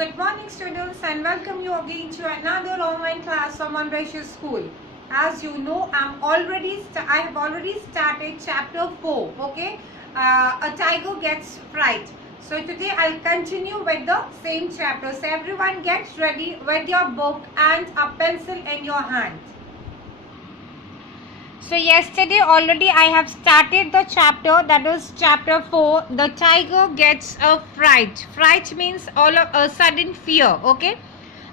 Good morning students and welcome you again to another online class from Monbretia School. As you know, I have already started chapter 4, okay? A tiger gets fright. So today I'll continue with the same chapter. So everyone get ready with your book and a pencil in your hand. So yesterday already I have started the chapter, that is chapter 4. The tiger gets a fright. Fright means all of a sudden fear, okay?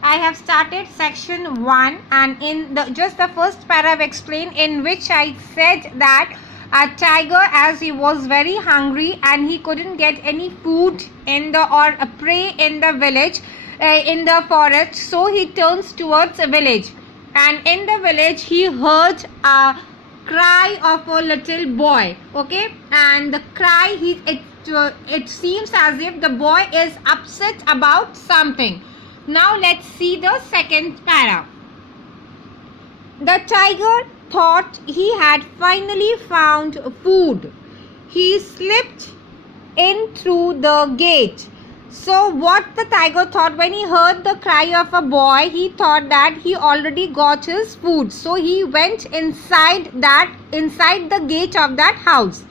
I have started section 1 and in just the first paragraph explained, in which I said that a tiger, as he was very hungry and he couldn't get any food or a prey in the village, in the forest, so he turns towards a village, and in the village he heard a cry of a little boy, okay? And the cry, it seems as if the boy is upset about something. Now let's see the second para. The tiger thought he had finally found food. He slipped in through the gate. So what the tiger thought when he heard the cry of a boy, he thought that he already got his food. So he went inside the gate of that house.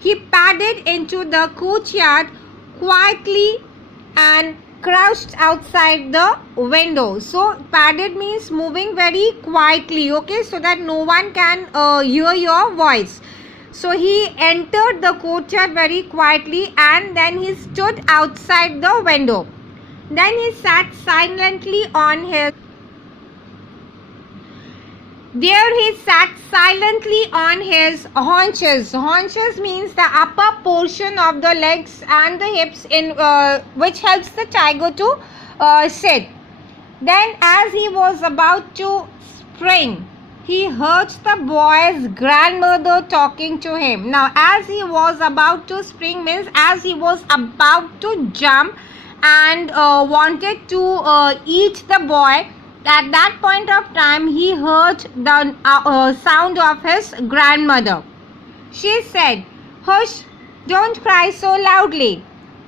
He padded into the courtyard quietly and crouched outside the window. So padded means moving very quietly, okay, so that no one can hear your voice. So he entered the courtyard very quietly and then he stood outside the window. Then he sat silently on his haunches. Haunches means the upper portion of the legs and the hips, which helps the tiger to sit. Then as he was about to spring, he heard the boy's grandmother talking to him. Now, as he was about to spring means as he was about to jump and wanted to eat the boy. At that point of time, he heard the sound of his grandmother. She said, "Hush, don't cry so loudly.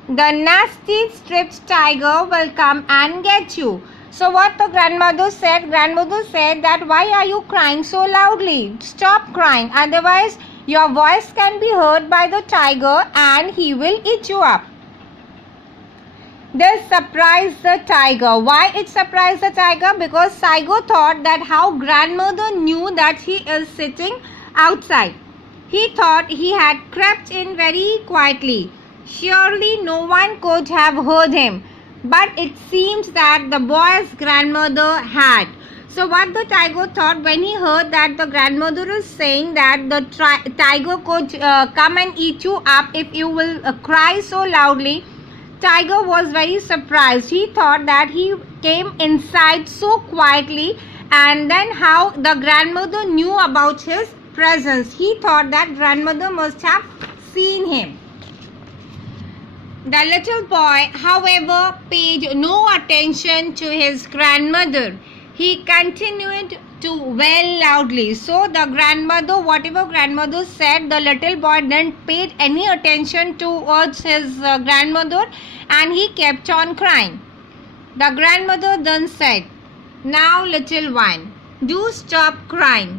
The nasty stripped tiger will come and get you." So what the grandmother said that, "Why are you crying so loudly? Stop crying, otherwise your voice can be heard by the tiger and he will eat you up." This surprised the tiger. Why it surprised the tiger? Because tiger thought that how grandmother knew that he is sitting outside. He thought he had crept in very quietly. Surely no one could have heard him. But it seems that the boy's grandmother had. So what the tiger thought when he heard that the grandmother is saying that the tiger could come and eat you up if you will cry so loudly, tiger was very surprised. He thought that he came inside so quietly, and then how the grandmother knew about his presence. He thought that grandmother must have seen him. The little boy, however, paid no attention to his grandmother. He continued to wail loudly. So the grandmother, whatever grandmother said, the little boy didn't pay any attention towards his grandmother, and he kept on crying. The grandmother then said, "Now little one, do stop crying.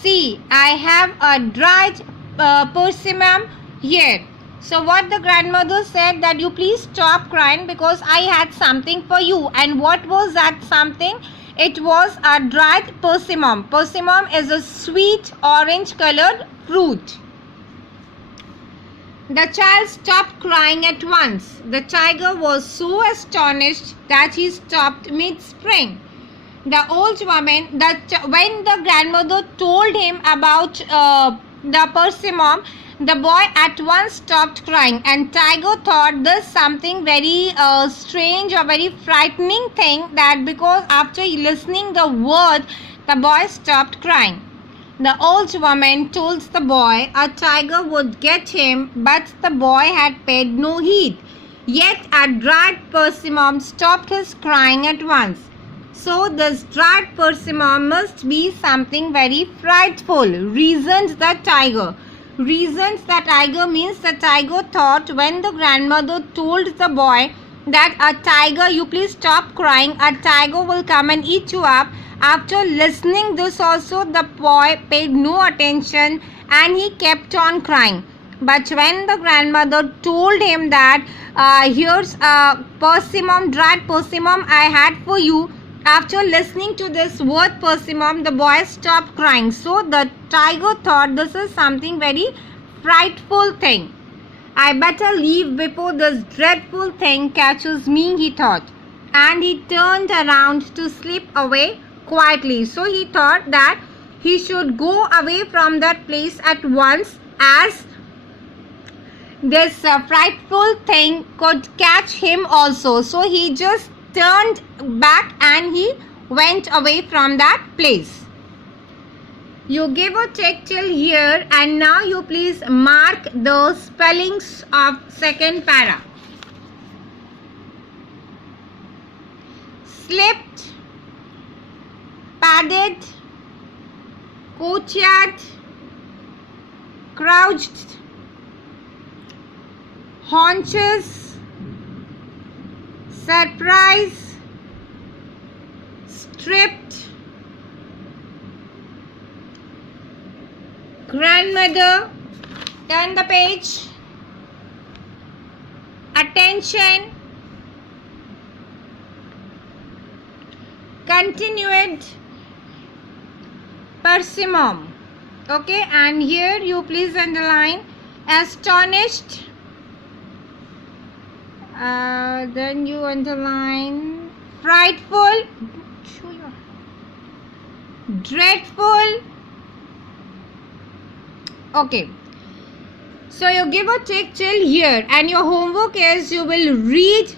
See, I have a dried persimmon here." So what the grandmother said that, "You please stop crying because I had something for you." And what was that something? It was a dried persimmon. Persimmon is a sweet orange colored fruit. The child stopped crying at once. The tiger was so astonished that he stopped mid-spring. The old woman, when the grandmother told him about the persimmon, the boy at once stopped crying, and tiger thought this something very strange or very frightening thing, that because after listening the word, the boy stopped crying. The old woman told the boy a tiger would get him, but the boy had paid no heed. Yet a dried persimmon stopped his crying at once. So this dried persimmon must be something very frightful, reasoned the tiger. Reasons the tiger means the tiger thought when the grandmother told the boy that a tiger, you please stop crying, a tiger will come and eat you up. After listening this also, the boy paid no attention and he kept on crying. But when the grandmother told him that here's a persimmon, dried persimmon I had for you, after listening to this word persimmon, the boy stopped crying. So the tiger thought this is something very frightful thing. I better leave before this dreadful thing catches me, he thought. And he turned around to slip away quietly. So he thought that he should go away from that place at once, as this frightful thing could catch him also. So he just turned back and he went away from that place. You give a check till here, and now you please mark the spellings of second para. Slipped, padded, courtyard, crouched, haunches, surprise, stripped, grandmother, turn the page, attention, continued, persimmon. Okay, and here you please underline astonished, then you underline frightful, dreadful. Okay, so you give a tick till here, and your homework is you will read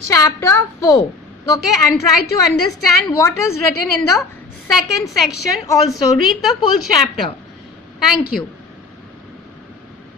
chapter 4. Okay, and try to understand what is written in the second section also. Read the full chapter. Thank you.